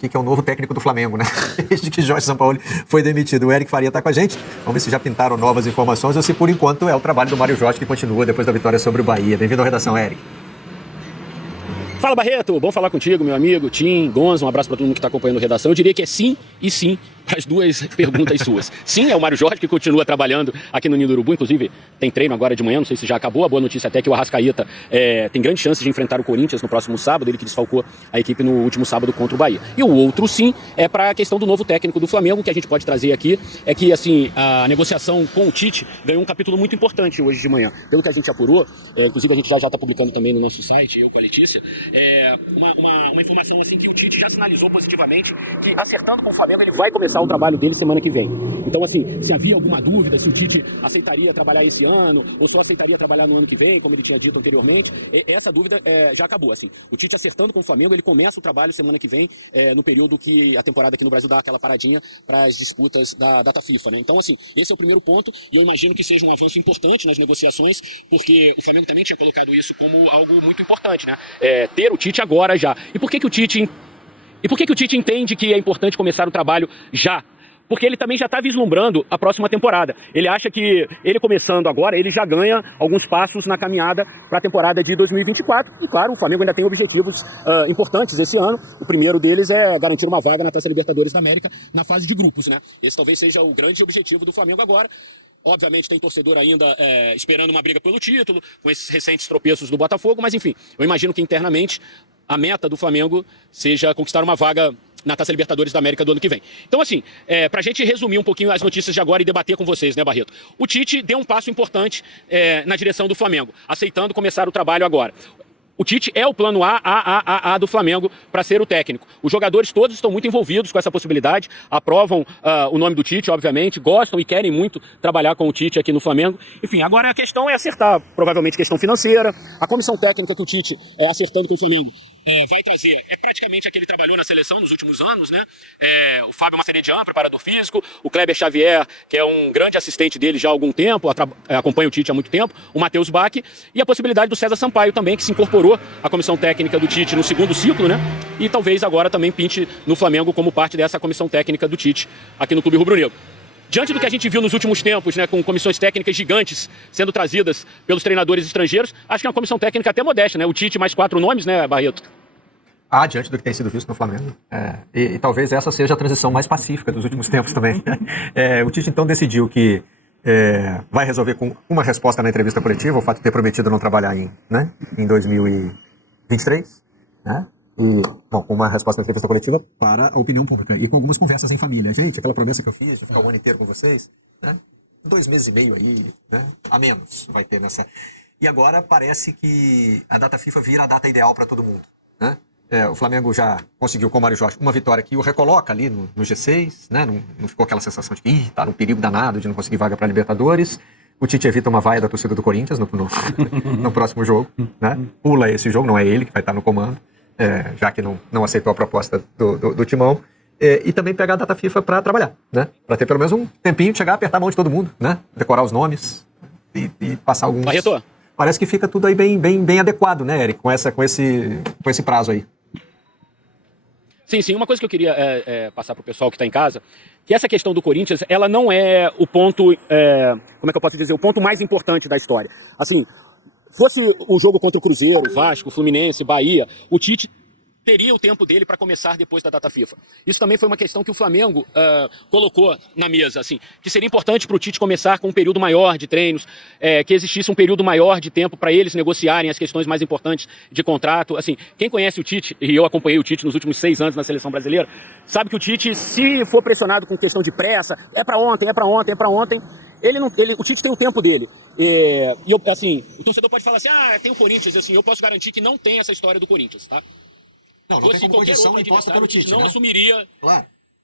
que é o novo técnico do Flamengo, né? Desde que Jorge Sampaoli foi demitido. O Eric Faria está com a gente. Vamos ver se já pintaram novas informações ou se, por enquanto, é o trabalho do Mário Jorge que continua depois da vitória sobre o Bahia. Bem-vindo à redação, Eric. Fala, Barreto, bom falar contigo, meu amigo, Tim, Gonza, um abraço para todo mundo que está acompanhando a redação. Eu diria que é sim e sim para as duas perguntas suas. Sim, é o Mário Jorge que continua trabalhando aqui no Ninho do Urubu, inclusive tem treino agora de manhã, não sei se já acabou. A boa notícia até é que o Arrascaeta tem grandes chances de enfrentar o Corinthians no próximo sábado, ele que desfalcou a equipe no último sábado contra o Bahia. E o outro sim é para a questão do novo técnico do Flamengo, que a gente pode trazer aqui é que assim, a negociação com o Tite ganhou um capítulo muito importante hoje de manhã. Pelo que a gente apurou, inclusive a gente já está publicando também no nosso site, eu com a Letícia, uma informação assim que o Tite já sinalizou positivamente que acertando com o Flamengo ele vai começar o trabalho dele semana que vem. Então assim, se havia alguma dúvida se o Tite aceitaria trabalhar esse ano ou só aceitaria trabalhar no ano que vem, como ele tinha dito anteriormente, essa dúvida já acabou. Assim, o Tite acertando com o Flamengo, ele começa o trabalho semana que vem, no período que a temporada aqui no Brasil dá aquela paradinha para as disputas da data FIFA, né? Então assim, esse é o primeiro ponto e eu imagino que seja um avanço importante nas negociações, porque o Flamengo também tinha colocado isso como algo muito importante, né? Ter o Tite agora já. E por que o Tite entende que é importante começar o trabalho já? Porque ele também já está vislumbrando a próxima temporada. Ele acha que ele começando agora, ele já ganha alguns passos na caminhada para a temporada de 2024. E claro, o Flamengo ainda tem objetivos importantes esse ano. O primeiro deles é garantir uma vaga na Taça Libertadores da América na fase de grupos, né? Esse talvez seja o grande objetivo do Flamengo agora. Obviamente tem torcedor ainda esperando uma briga pelo título, com esses recentes tropeços do Botafogo, mas enfim, eu imagino que internamente a meta do Flamengo seja conquistar uma vaga na Taça Libertadores da América do ano que vem. Então assim, pra gente resumir um pouquinho as notícias de agora e debater com vocês, né, Barreto? O Tite deu um passo importante na direção do Flamengo, aceitando começar o trabalho agora. O Tite é o plano A do Flamengo para ser o técnico. Os jogadores todos estão muito envolvidos com essa possibilidade, aprovam o nome do Tite, obviamente, gostam e querem muito trabalhar com o Tite aqui no Flamengo. Enfim, agora a questão é acertar, provavelmente, questão financeira. A comissão técnica que o Tite acertando com o Flamengo vai trazer, praticamente a que ele trabalhou na seleção nos últimos anos, né? O Fábio Maceridian, preparador físico, o Kleber Xavier, que é um grande assistente dele já há algum tempo, acompanha o Tite há muito tempo, o Matheus Bach, e a possibilidade do César Sampaio também, que se incorporou à comissão técnica do Tite no segundo ciclo, né? E talvez agora também pinte no Flamengo como parte dessa comissão técnica do Tite aqui no Clube Rubro-Negro. Diante do que a gente viu nos últimos tempos, né, com comissões técnicas gigantes sendo trazidas pelos treinadores estrangeiros, acho que é uma comissão técnica até modesta, né? O Tite mais 4 nomes, né, Barreto? Diante do que tem sido visto no Flamengo. E talvez essa seja a transição mais pacífica dos últimos tempos também. O Tite, então, decidiu que vai resolver com uma resposta na entrevista coletiva, o fato de ter prometido não trabalhar em 2023, né? E, bom, uma resposta na entrevista coletiva para a opinião pública. E com algumas conversas em família. Gente, aquela promessa que eu fiz de ficar o ano inteiro com vocês, né? 2 meses e meio aí, né? A menos vai ter nessa. E agora parece que a data FIFA vira a data ideal para todo mundo, né? O Flamengo já conseguiu com o Mário Jorge uma vitória que o recoloca ali no G6, né? Não ficou aquela sensação de que está no perigo danado de não conseguir vaga para a Libertadores. O Tite evita uma vaia da torcida do Corinthians no próximo jogo, né? Pula esse jogo, não é ele que vai estar no comando, já que não aceitou a proposta do Timão. E também pegar a data FIFA para trabalhar, né? Para ter pelo menos um tempinho de chegar a apertar a mão de todo mundo, né? Decorar os nomes e passar alguns... Barreto. Parece que fica tudo aí bem adequado, né, Eric? Com esse prazo aí. Sim. Uma coisa que eu queria passar para o pessoal que está em casa, que essa questão do Corinthians, ela não é o ponto, como é que eu posso dizer, o ponto mais importante da história. Assim, fosse o jogo contra o Cruzeiro, Vasco, Fluminense, Bahia, o Tite teria o tempo dele para começar depois da data FIFA. Isso também foi uma questão que o Flamengo colocou na mesa, assim, que seria importante para o Tite começar com um período maior de treinos, que existisse um período maior de tempo para eles negociarem as questões mais importantes de contrato. Assim, quem conhece o Tite, e eu acompanhei o Tite nos últimos 6 anos na seleção brasileira, sabe que o Tite, se for pressionado com questão de pressa, é para ontem, o Tite tem o tempo dele. O torcedor pode falar assim, tem o Corinthians, assim, eu posso garantir que não tem essa história do Corinthians, tá? Não tem como condição imposta pelo Tite, não né? assumiria...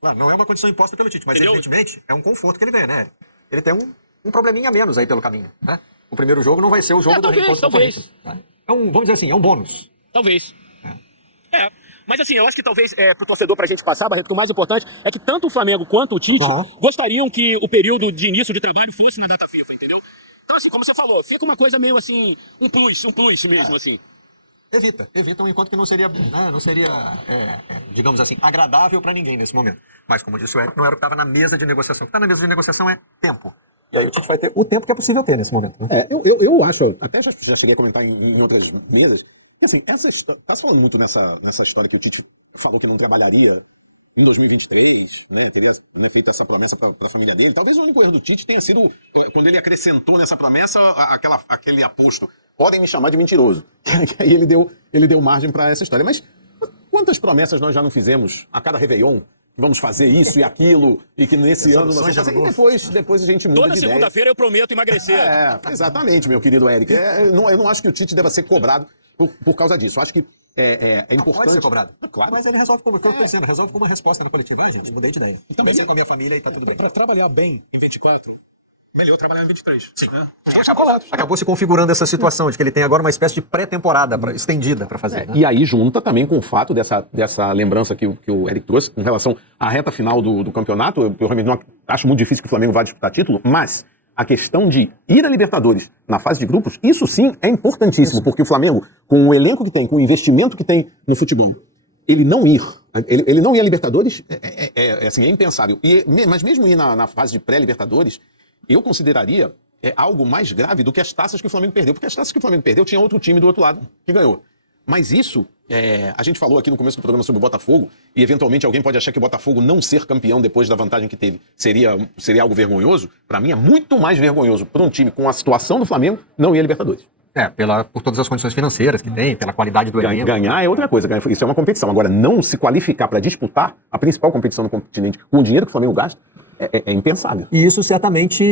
Claro, não é uma condição imposta pelo Tite, mas Entendeu? evidentemente é um conforto que ele ganha, né? Ele tem um probleminha a menos aí pelo caminho, né? O primeiro jogo não vai ser o jogo do reencontro do Corinthians. Né? Vamos dizer assim, é um bônus. Talvez. Mas assim, eu acho que talvez pro torcedor, pra gente passar, Barreto, que o mais importante é que tanto o Flamengo quanto o Tite gostariam que o período de início de trabalho fosse na data FIFA, entendeu? Então assim, como você falou, fica uma coisa meio assim, um plus mesmo, assim. Evita um encontro que não seria, né, digamos assim, agradável para ninguém nesse momento. Mas, como disse o Eric, não era o que estava na mesa de negociação. O que está na mesa de negociação é tempo. E aí o Tite vai ter o tempo que é possível ter nesse momento. Né? Eu acho, até já cheguei a comentar em outras mesas, que assim, tá se falando muito nessa história que o Tite falou que não trabalharia em 2023, né, teria, né, feito essa promessa para a família dele. Talvez o único erro do Tite tenha sido quando ele acrescentou nessa promessa aquele aposto. Podem me chamar de mentiroso. Que aí ele deu margem para essa história. Mas quantas promessas nós já não fizemos a cada Réveillon? Vamos fazer isso e aquilo, e que nesse ano nós vamos fazer. E depois a gente muda Toda de ideia. segunda-feira eu prometo emagrecer. Exatamente, meu querido Eric. Eu não acho que o Tite deva ser cobrado por causa disso. Eu acho que é importante... Pode ser cobrado. Claro. Mas ele resolve como resolve com uma resposta na coletiva. Ah, gente, mudei de ideia. Também sendo com a minha família e tá tudo bem. Para trabalhar bem em 24... melhor trabalhar em 23. Sim, né? Acabou se configurando essa situação de que ele tem agora uma espécie de pré-temporada estendida para fazer. Né? E aí junta também com o fato dessa lembrança que o Eric trouxe com relação à reta final do campeonato. Eu realmente não acho muito difícil que o Flamengo vá disputar título, mas a questão de ir à Libertadores na fase de grupos, isso sim é importantíssimo, porque o Flamengo, com o elenco que tem, com o investimento que tem no futebol, ele não ir à Libertadores assim, é impensável. Mas mesmo ir na fase de pré-Libertadores, eu consideraria algo mais grave do que as taças que o Flamengo perdeu. Porque as taças que o Flamengo perdeu, tinha outro time do outro lado que ganhou. Mas isso, a gente falou aqui no começo do programa sobre o Botafogo, e eventualmente alguém pode achar que o Botafogo não ser campeão depois da vantagem que teve seria algo vergonhoso. Para mim é muito mais vergonhoso para um time com a situação do Flamengo não ir à Libertadores. Por todas as condições financeiras que tem, pela qualidade do elenco. Ganhar é outra coisa, isso é uma competição. Agora, não se qualificar para disputar a principal competição do continente com o dinheiro que o Flamengo gasta, é impensável. E isso certamente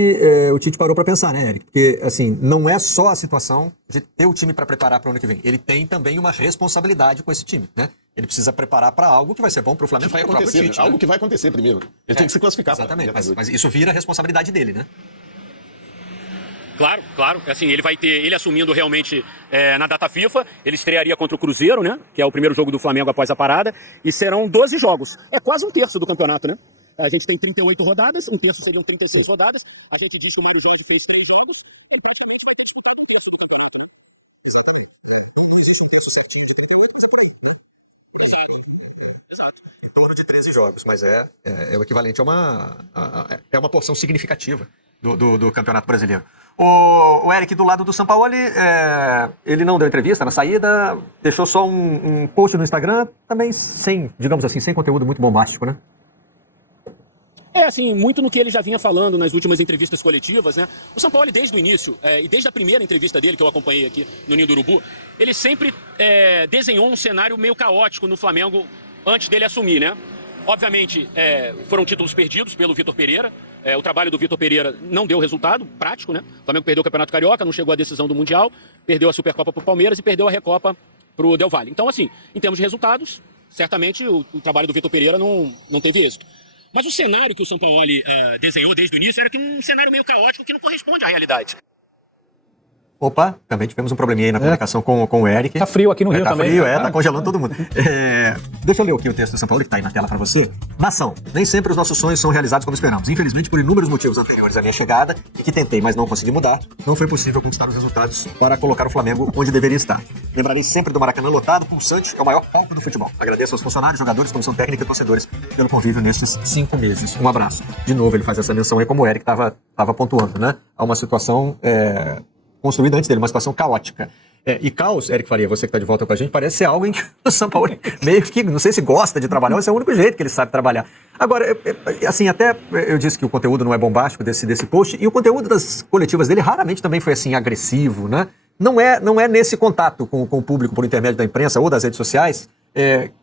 o Tite parou para pensar, né, Eric? Porque, assim, não é só a situação de ter o time para preparar para o ano que vem. Ele tem também uma responsabilidade com esse time, né? Ele precisa preparar para algo que vai ser bom para o Flamengo. Vai acontecer, Tite, algo que vai acontecer primeiro. Ele tem que se classificar. Exatamente, mas isso vira a responsabilidade dele, né? Claro. Assim, ele assumindo realmente na data FIFA, ele estrearia contra o Cruzeiro, né? Que é o primeiro jogo do Flamengo após a parada. E serão 12 jogos. É quase um terço do campeonato, né? A gente tem 38 rodadas, um terço seriam 36 rodadas. A gente disse que o Mário Jorge fez 3 jogos. Então, a gente vai ter disputado um terço do campeonato. Exato. Em torno de 13 jogos, mas é o equivalente a uma porção significativa do Campeonato Brasileiro. O Eric, do lado do Sampaoli, ele não deu entrevista na saída, deixou só um post no Instagram, também sem, digamos assim, sem conteúdo muito bombástico, né? Assim, muito no que ele já vinha falando nas últimas entrevistas coletivas, né? O Sampaoli, desde o início, e desde a primeira entrevista dele, que eu acompanhei aqui no Ninho do Urubu, ele sempre desenhou um cenário meio caótico no Flamengo antes dele assumir, né? Obviamente, foram títulos perdidos pelo Vitor Pereira. O trabalho do Vitor Pereira não deu resultado prático, né? O Flamengo perdeu o Campeonato Carioca, não chegou à decisão do Mundial, perdeu a Supercopa para o Palmeiras e perdeu a Recopa para o Del Valle. Então, assim, em termos de resultados, certamente o trabalho do Vitor Pereira não teve êxito. Mas o cenário que o Sampaoli desenhou desde o início era um cenário meio caótico que não corresponde à realidade. Opa, também tivemos um probleminha aí na comunicação com o Eric. Tá frio aqui no Rio também. Frio, tá congelando todo mundo. Deixa eu ler aqui o texto do Sampaoli que tá aí na tela para você. Nação, nem sempre os nossos sonhos são realizados como esperamos. Infelizmente, por inúmeros motivos anteriores à minha chegada, e que tentei, mas não consegui mudar, não foi possível conquistar os resultados para colocar o Flamengo onde deveria estar. Lembrarei sempre do Maracanã lotado, pulsante, é o maior palco do futebol. Agradeço aos funcionários, jogadores, comissão técnica e torcedores pelo convívio nestes 5 meses. Um abraço. De novo, ele faz essa menção aí, como o Eric estava pontuando, né? Há uma situação construída antes dele, uma situação caótica. E caos, Eric Faria, você que está de volta com a gente, parece ser algo em que o Sampaoli meio que, não sei se gosta de trabalhar, ou se é o único jeito que ele sabe trabalhar. Agora, assim, até eu disse que o conteúdo não é bombástico desse post, e o conteúdo das coletivas dele raramente também foi assim, agressivo, né? Não é nesse contato com o público por intermédio da imprensa ou das redes sociais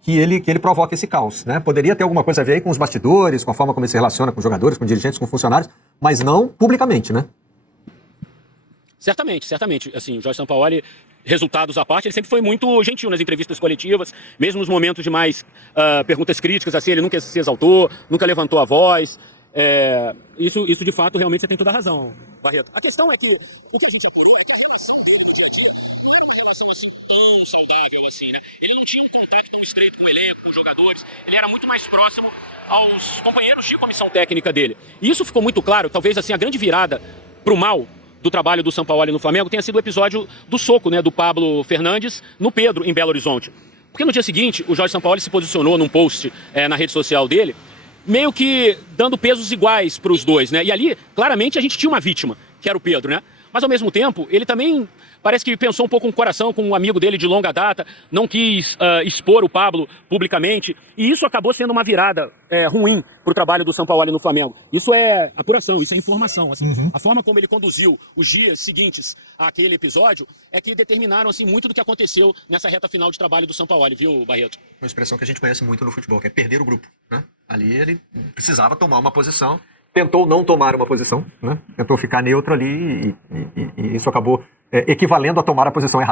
que ele provoca esse caos, né? Poderia ter alguma coisa a ver aí com os bastidores, com a forma como ele se relaciona com jogadores, com dirigentes, com funcionários, mas não publicamente, né? Certamente. Assim, o Jorge Sampaoli, resultados à parte, ele sempre foi muito gentil nas entrevistas coletivas, mesmo nos momentos de mais perguntas críticas, assim, ele nunca se exaltou, nunca levantou a voz. Isso de fato, realmente, você tem toda a razão, Barreto. A questão é que o que a gente apurou é que a relação dele no dia a dia não era uma relação assim tão saudável assim, né? Ele não tinha um contato tão estreito com o elenco, com os jogadores, ele era muito mais próximo aos companheiros de comissão técnica dele. E isso ficou muito claro, talvez assim, a grande virada pro mal do trabalho do Sampaoli no Flamengo tenha sido o episódio do soco, né, do Pablo Fernandes no Pedro, em Belo Horizonte. Porque no dia seguinte, o Jorge Sampaoli se posicionou num post na rede social dele, meio que dando pesos iguais para os dois, né? E ali, claramente, a gente tinha uma vítima, que era o Pedro, né? Mas, ao mesmo tempo, ele também parece que pensou um pouco com o coração, com um amigo dele de longa data, não quis expor o Pablo publicamente, e isso acabou sendo uma virada ruim para o trabalho do Sampaoli no Flamengo. Isso é apuração, isso é informação. Assim. A forma como ele conduziu os dias seguintes àquele episódio é que determinaram assim, muito do que aconteceu nessa reta final de trabalho do Sampaoli, viu, Barreto? Uma expressão que a gente conhece muito no futebol, que é perder o grupo, né? Ali ele precisava tomar uma posição, tentou não tomar uma posição, né? Tentou ficar neutro ali e isso acabou equivalendo a tomar a posição errada.